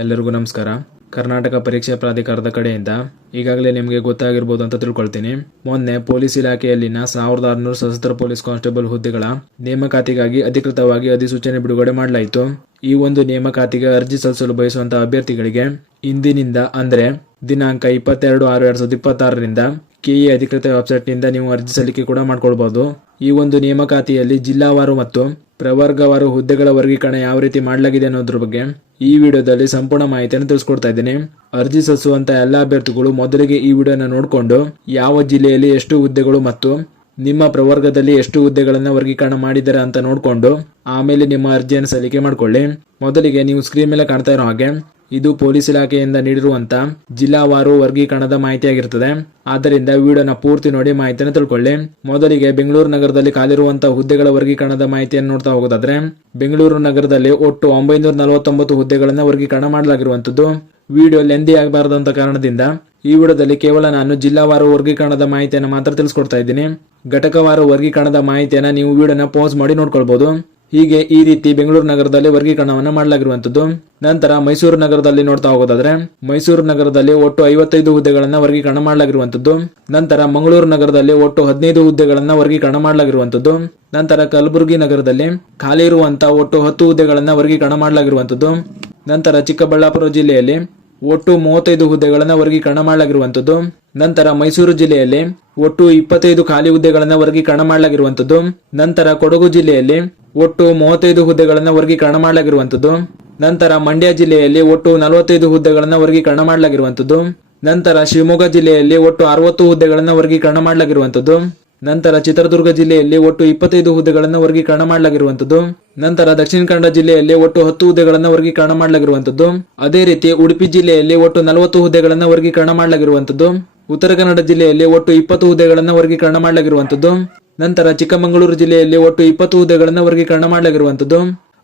ಎಲ್ಲರಿಗೂ ನಮಸ್ಕಾರ. ಕರ್ನಾಟಕ ಪರೀಕ್ಷಾ ಪ್ರಾಧಿಕಾರದ ಕಡೆಯಿಂದ ಈಗಾಗಲೇ ನಿಮಗೆ ಗೊತ್ತಾಗಿರ್ಬೋದು ಅಂತ ತಿಳ್ಕೊಳ್ತೀನಿ. ಮೊನ್ನೆ ಪೊಲೀಸ್ ಇಲಾಖೆಯಲ್ಲಿನ 1600 ಸಶಸ್ತ್ರ ಪೊಲೀಸ್ ಕಾನ್ಸ್ಟೇಬಲ್ ಹುದ್ದೆಗಳ ನೇಮಕಾತಿಗಾಗಿ ಅಧಿಕೃತವಾಗಿ ಅಧಿಸೂಚನೆ ಬಿಡುಗಡೆ ಮಾಡಲಾಯಿತು. ಈ ಒಂದು ನೇಮಕಾತಿಗೆ ಅರ್ಜಿ ಸಲ್ಲಿಸಲು ಬಯಸುವಂತಹ ಅಭ್ಯರ್ಥಿಗಳಿಗೆ ಇಂದಿನಿಂದ ಅಂದ್ರೆ ದಿನಾಂಕ 22/6/2026ರಿಂದ ಕೆಇಎ ಅಧಿಕೃತ ವೆಬ್ಸೈಟ್ನಿಂದ ನೀವು ಅರ್ಜಿ ಸಲ್ಲಿಕೆ ಕೂಡ ಮಾಡ್ಕೊಳ್ಬಹುದು. ಈ ಒಂದು ನೇಮಕಾತಿಯಲ್ಲಿ ಜಿಲ್ಲಾವಾರು ಮತ್ತು ಪ್ರವರ್ಗವಾರು ಹುದ್ದೆಗಳ ವರ್ಗೀಕರಣ ಯಾವ ರೀತಿ ಮಾಡಲಾಗಿದೆ ಅನ್ನೋದ್ರ ಬಗ್ಗೆ ಈ ವಿಡಿಯೋದಲ್ಲಿ ಸಂಪೂರ್ಣ ಮಾಹಿತಿಯನ್ನು ತಿಳಿಸ್ಕೊಡ್ತಾ ಇದ್ದೀನಿ. ಅರ್ಜಿ ಸಲ್ಲಿಸುವಂತ ಎಲ್ಲ ಅಭ್ಯರ್ಥಿಗಳು ಮೊದಲಿಗೆ ಈ ವಿಡಿಯೋನ ನೋಡಿಕೊಂಡು ಯಾವ ಜಿಲ್ಲೆಯಲ್ಲಿ ಎಷ್ಟು ಹುದ್ದೆಗಳು ಮತ್ತು ನಿಮ್ಮ ಪ್ರವರ್ಗದಲ್ಲಿ ಎಷ್ಟು ಹುದ್ದೆಗಳನ್ನ ವರ್ಗೀಕರಣ ಮಾಡಿದ್ದಾರೆ ಅಂತ ನೋಡಿಕೊಂಡು ಆಮೇಲೆ ನಿಮ್ಮ ಅರ್ಜಿಯನ್ನು ಸಲ್ಲಿಕೆ ಮಾಡ್ಕೊಳ್ಳಿ. ಮೊದಲಿಗೆ ನೀವು ಸ್ಕ್ರೀನ್ ಮೇಲೆ ಕಾಣ್ತಾ ಇರೋ ಹಾಗೆ ಇದು ಪೊಲೀಸ್ ಇಲಾಖೆಯಿಂದ ನೀಡಿರುವಂತ ಜಿಲ್ಲಾವಾರು ವರ್ಗೀಕರಣದ ಮಾಹಿತಿಯಾಗಿರ್ತದೆ. ಆದ್ದರಿಂದ ವಿಡಿಯೋನ ಪೂರ್ತಿ ನೋಡಿ ಮಾಹಿತಿಯನ್ನು ತಿಳ್ಕೊಳ್ಳಿ. ಮೊದಲಿಗೆ ಬೆಂಗಳೂರು ನಗರದಲ್ಲಿ ಖಾಲಿರುವಂತಹ ಹುದ್ದೆಗಳ ವರ್ಗೀಕರಣದ ಮಾಹಿತಿಯನ್ನು ನೋಡ್ತಾ ಹೋಗೋದಾದ್ರೆ ಬೆಂಗಳೂರು ನಗರದಲ್ಲಿ ಒಟ್ಟು 949 ಹುದ್ದೆಗಳನ್ನ ವರ್ಗೀಕರಣ ಮಾಡಲಾಗಿರುವಂತದ್ದು. ವಿಡಿಯೋ ಲೆಂದಿ ಆಗಬಾರದಂತ ಕಾರಣದಿಂದ ಈ ವಿಡಿಯೋದಲ್ಲಿ ಕೇವಲ ನಾನು ಜಿಲ್ಲಾವಾರು ವರ್ಗೀಕರಣದ ಮಾಹಿತಿಯನ್ನು ಮಾತ್ರ ತಿಳಿಸ್ಕೊಡ್ತಾ ಇದ್ದೀನಿ. ಘಟಕವಾರು ವರ್ಗೀಕರಣದ ಮಾಹಿತಿಯನ್ನ ನೀವು ವಿಡಿಯೋನ ಪಾಸ್ ಮಾಡಿ ನೋಡ್ಕೊಳ್ಬಹುದು. ಹೀಗೆ ಈ ರೀತಿ ಬೆಂಗಳೂರು ನಗರದಲ್ಲಿ ವರ್ಗೀಕರಣವನ್ನ ಮಾಡಲಾಗಿರುವಂತದ್ದು. ನಂತರ ಮೈಸೂರು ನಗರದಲ್ಲಿ ನೋಡ್ತಾ ಹೋಗೋದಾದ್ರೆ ಮೈಸೂರು ನಗರದಲ್ಲಿ ಒಟ್ಟು 55 ಹುದ್ದೆಗಳನ್ನ ವರ್ಗೀಕರಣ ಮಾಡಲಾಗಿರುವಂತದ್ದು. ನಂತರ ಮಂಗಳೂರು ನಗರದಲ್ಲಿ ಒಟ್ಟು 15 ಹುದ್ದೆಗಳನ್ನ ವರ್ಗೀಕರಣ ಮಾಡಲಾಗಿರುವಂತದ್ದು. ನಂತರ ಕಲಬುರಗಿ ನಗರದಲ್ಲಿ ಖಾಲಿ ಇರುವಂತಹ ಒಟ್ಟು 10 ಹುದ್ದೆಗಳನ್ನ ವರ್ಗೀಕರಣ ಮಾಡಲಾಗಿರುವಂತದ್ದು. ನಂತರ ಚಿಕ್ಕಬಳ್ಳಾಪುರ ಜಿಲ್ಲೆಯಲ್ಲಿ ಒಟ್ಟು 35 ಹುದ್ದೆಗಳನ್ನ ವರ್ಗೀಕರಣ ಮಾಡಲಾಗಿರುವಂತದ್ದು. ನಂತರ ಮೈಸೂರು ಜಿಲ್ಲೆಯಲ್ಲಿ ಒಟ್ಟು 25 ಖಾಲಿ ಹುದ್ದೆಗಳನ್ನ ವರ್ಗೀಕರಣ ಮಾಡಲಾಗಿರುವಂತದ್ದು. ನಂತರ ಕೊಡಗು ಜಿಲ್ಲೆಯಲ್ಲಿ ಒಟ್ಟು 35 ಹುದ್ದೆಗಳನ್ನ ವರ್ಗೀಕರಣ ಮಾಡಲಾಗಿರುವಂತದ್ದು. ನಂತರ ಮಂಡ್ಯ ಜಿಲ್ಲೆಯಲ್ಲಿ ಒಟ್ಟು 45 ಹುದ್ದೆಗಳನ್ನ ವರ್ಗೀಕರಣ ಮಾಡಲಾಗಿರುವಂತದ್ದು. ನಂತರ ಶಿವಮೊಗ್ಗ ಜಿಲ್ಲೆಯಲ್ಲಿ ಒಟ್ಟು 60 ಹುದ್ದೆಗಳನ್ನ ವರ್ಗೀಕರಣ ಮಾಡಲಾಗಿರುವಂತದ್ದು. ನಂತರ ಚಿತ್ರದುರ್ಗ ಜಿಲ್ಲೆಯಲ್ಲಿ ಒಟ್ಟು 25 ಹುದ್ದೆಗಳನ್ನು ವರ್ಗೀಕರಣ ಮಾಡಲಾಗಿರುವಂತದ್ದು. ನಂತರ ದಕ್ಷಿಣ ಕನ್ನಡ ಜಿಲ್ಲೆಯಲ್ಲಿ ಒಟ್ಟು 10 ಹುದ್ದೆಗಳನ್ನು ವರ್ಗೀಕರಣ ಮಾಡಲಾಗಿರುವಂತದ್ದು. ಅದೇ ರೀತಿ ಉಡುಪಿ ಜಿಲ್ಲೆಯಲ್ಲಿ ಒಟ್ಟು 40 ಹುದ್ದೆಗಳನ್ನು ವರ್ಗೀಕರಣ ಮಾಡಲಾಗಿರುವಂತದ್ದು. ಉತ್ತರ ಕನ್ನಡ ಜಿಲ್ಲೆಯಲ್ಲಿ ಒಟ್ಟು 20 ಹುದ್ದೆಗಳನ್ನು ವರ್ಗೀಕರಣ ಮಾಡಲಾಗಿರುವಂತದ್ದು. ನಂತರ ಚಿಕ್ಕಮಗಳೂರು ಜಿಲ್ಲೆಯಲ್ಲಿ ಒಟ್ಟು 20 ಹುದ್ದೆಗಳನ್ನು ವರ್ಗೀಕರಣ ಮಾಡಲಾಗಿರುವಂತದ್ದು.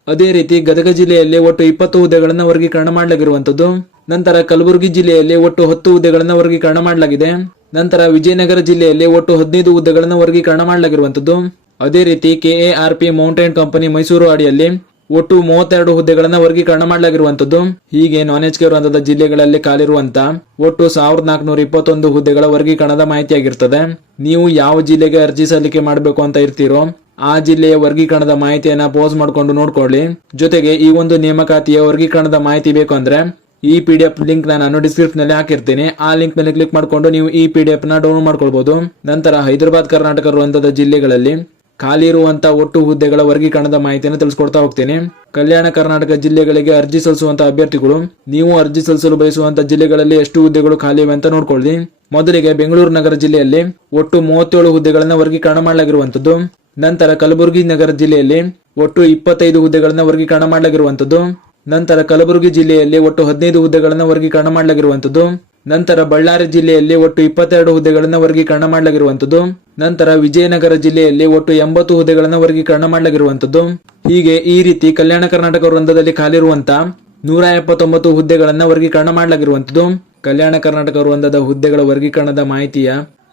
ಅದೇ ರೀತಿ ಗದಗ ಜಿಲ್ಲೆಯಲ್ಲಿ ಒಟ್ಟು 20 ಹುದ್ದೆಗಳನ್ನು ವರ್ಗೀಕರಣ ಮಾಡಲಾಗಿರುವಂತದ್ದು. ನಂತರ ಕಲಬುರಗಿ ಜಿಲ್ಲೆಯಲ್ಲಿ ಒಟ್ಟು 10 ಹುದ್ದೆಗಳನ್ನು ವರ್ಗೀಕರಣ ಮಾಡಲಾಗಿದೆ. ನಂತರ ವಿಜಯನಗರ ಜಿಲ್ಲೆಯಲ್ಲಿ ಒಟ್ಟು 15 ಹುದ್ದೆಗಳನ್ನು ವರ್ಗೀಕರಣ ಮಾಡಲಾಗಿರುವಂತದ್ದು. ಅದೇ ರೀತಿ ಕೆಎಆರ್ಪಿ ಮೌಂಟೇನ್ ಕಂಪನಿ ಮೈಸೂರು ಅಡಿಯಲ್ಲಿ ಒಟ್ಟು 32 ಹುದ್ದೆಗಳನ್ನು ವರ್ಗೀಕರಣ ಮಾಡಲಾಗಿರುವಂತದ್ದು. ಹೀಗೆ ನಾನ್ ಎಚ್ ಕೆ ವೃಂದದ ಜಿಲ್ಲೆಗಳಲ್ಲಿ ಖಾಲಿರುವಂತ ಒಟ್ಟು 1421 ಹುದ್ದೆಗಳ ವರ್ಗೀಕರಣದ ಮಾಹಿತಿಯಾಗಿರ್ತದೆ. ನೀವು ಯಾವ ಜಿಲ್ಲೆಗೆ ಅರ್ಜಿ ಸಲ್ಲಿಕೆ ಮಾಡಬೇಕು ಅಂತ ಇರ್ತೀರೋ ಆ ಜಿಲ್ಲೆಯ ವರ್ಗೀಕರಣದ ಮಾಹಿತಿಯನ್ನ ಪೋಸ್ ಮಾಡ್ಕೊಂಡು ನೋಡ್ಕೊಳ್ಳಿ. ಜೊತೆಗೆ ಈ ಒಂದು ನೇಮಕಾತಿಯ ವರ್ಗೀಕರಣದ ಮಾಹಿತಿ ಬೇಕು ಅಂದ್ರೆ ಈ PDF ಲಿಂಕ್ ನಾನು ಡಿಸ್ಕ್ರಿಪ್ಷನ್ ನಲ್ಲಿ ಹಾಕಿರ್ತೀನಿ. ಆ ಲಿಂಕ್ ಮೇಲೆ ಕ್ಲಿಕ್ ಮಾಡ್ಕೊಂಡು ನೀವು ಈ PDF ನ ಡೌನ್ಲೋಡ್ ಮಾಡ್ಕೊಳ್ಬಹುದು. ನಂತರ ಹೈದರಾಬಾದ್ ಕರ್ನಾಟಕ ವೃಂದದ ಜಿಲ್ಲೆಗಳಲ್ಲಿ ಖಾಲಿ ಇರುವಂತಹ ಒಟ್ಟು ಹುದ್ದೆಗಳ ವರ್ಗೀಕರಣದ ಮಾಹಿತಿಯನ್ನು ತಿಳಿಸ್ಕೊಡ್ತಾ ಹೋಗ್ತೀನಿ. ಕಲ್ಯಾಣ ಕರ್ನಾಟಕ ಜಿಲ್ಲೆಗಳಿಗೆ ಅರ್ಜಿ ಸಲ್ಲಿಸುವಂತಹ ಅಭ್ಯರ್ಥಿಗಳು ನೀವು ಅರ್ಜಿ ಸಲ್ಲಿಸಲು ಬಯಸುವಂತಹ ಜಿಲ್ಲೆಗಳಲ್ಲಿ ಎಷ್ಟು ಹುದ್ದೆಗಳು ಖಾಲಿ ಇವೆ ಅಂತ ನೋಡ್ಕೊಳ್ಳಿ. ಮೊದಲಿಗೆ ಬೆಂಗಳೂರು ನಗರ ಜಿಲ್ಲೆಯಲ್ಲಿ ಒಟ್ಟು 37 ಹುದ್ದೆಗಳನ್ನ ವರ್ಗೀಕರಣ ಮಾಡಲಾಗಿರುವಂತದ್ದು. ನಂತರ ಕಲಬುರಗಿ ನಗರ ಜಿಲ್ಲೆಯಲ್ಲಿ ಒಟ್ಟು 25 ಹುದ್ದೆಗಳನ್ನ ವರ್ಗೀಕರಣ ಮಾಡಲಾಗಿರುವಂತದ್ದು. ನಂತರ ಕಲಬುರಗಿ ಜಿಲ್ಲೆಯಲ್ಲಿ ಒಟ್ಟು 15 ಹುದ್ದೆಗಳನ್ನು ವರ್ಗೀಕರಣ ಮಾಡಲಾಗಿರುವಂತದ್ದು. ನಂತರ ಬಳ್ಳಾರಿ ಜಿಲ್ಲೆಯಲ್ಲಿ ಒಟ್ಟು 22 ಹುದ್ದೆಗಳನ್ನು ವರ್ಗೀಕರಣ ಮಾಡಲಾಗಿರುವಂತದ್ದು. ನಂತರ ವಿಜಯನಗರ ಜಿಲ್ಲೆಯಲ್ಲಿ ಒಟ್ಟು 80 ಹುದ್ದೆಗಳನ್ನು ವರ್ಗೀಕರಣ ಮಾಡಲಾಗಿರುವಂತದ್ದು. ಹೀಗೆ ಈ ರೀತಿ ಕಲ್ಯಾಣ ಕರ್ನಾಟಕ ವೃಂದದಲ್ಲಿ ಖಾಲಿರುವಂತಹ 179 ಹುದ್ದೆಗಳನ್ನ ವರ್ಗೀಕರಣ ಮಾಡಲಾಗಿರುವಂತದ್ದು. ಕಲ್ಯಾಣ ಕರ್ನಾಟಕ ವೃಂದದ ಹುದ್ದೆಗಳ ವರ್ಗೀಕರಣದ ಮಾಹಿತಿಯ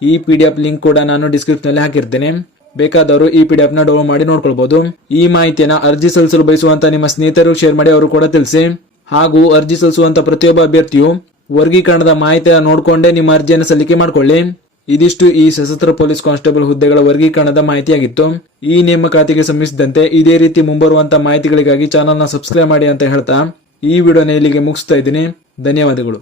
ಈ PDF ಲಿಂಕ್ ಕೂಡ ನಾನು ಡಿಸ್ಕ್ರಿಪ್ಷನ್ ನಲ್ಲಿ ಹಾಕಿರ್ತೇನೆ. ಬೇಕಾದವರು ಈ PDF ನ ಡೌನ್ಲೋಡ್ ಮಾಡಿ ನೋಡ್ಕೊಳ್ಬಹುದು. ಈ ಮಾಹಿತಿಯನ್ನ ಅರ್ಜಿ ಸಲ್ಲಿಸಲು ಬಯಸುವಂತ ನಿಮ್ಮ ಸ್ನೇಹಿತರು ಶೇರ್ ಮಾಡಿ ಅವರು ಕೂಡ ತಿಳಿಸಿ. ಹಾಗೂ ಅರ್ಜಿ ಸಲ್ಲಿಸುವಂತ ಪ್ರತಿಯೊಬ್ಬ ಅಭ್ಯರ್ಥಿಯು ವರ್ಗೀಕರಣದ ಮಾಹಿತಿಯನ್ನು ನೋಡಿಕೊಂಡೇ ನಿಮ್ಮ ಅರ್ಜಿಯನ್ನು ಸಲ್ಲಿಕೆ ಮಾಡಿಕೊಳ್ಳಿ. ಇದಿಷ್ಟು ಈ ಸಶಸ್ತ್ರ ಪೊಲೀಸ್ ಕಾನ್ಸ್ಟೇಬಲ್ ಹುದ್ದೆಗಳ ವರ್ಗೀಕರಣದ ಮಾಹಿತಿಯಾಗಿತ್ತು. ಈ ನೇಮಕಾತಿಗೆ ಸಂಬಂಧಿಸಿದಂತೆ ಇದೇ ರೀತಿ ಮುಂಬರುವಂತ ಮಾಹಿತಿಗಳಿಗಾಗಿ ಚಾನೆಲ್ ನ ಸಬ್ಸ್ಕ್ರೈಬ್ ಮಾಡಿ ಅಂತ ಹೇಳ್ತಾ ಈ ವಿಡಿಯೋನ ಇಲ್ಲಿಗೆ ಮುಗಿಸ್ತಾ ಇದ್ದೀನಿ. ಧನ್ಯವಾದಗಳು.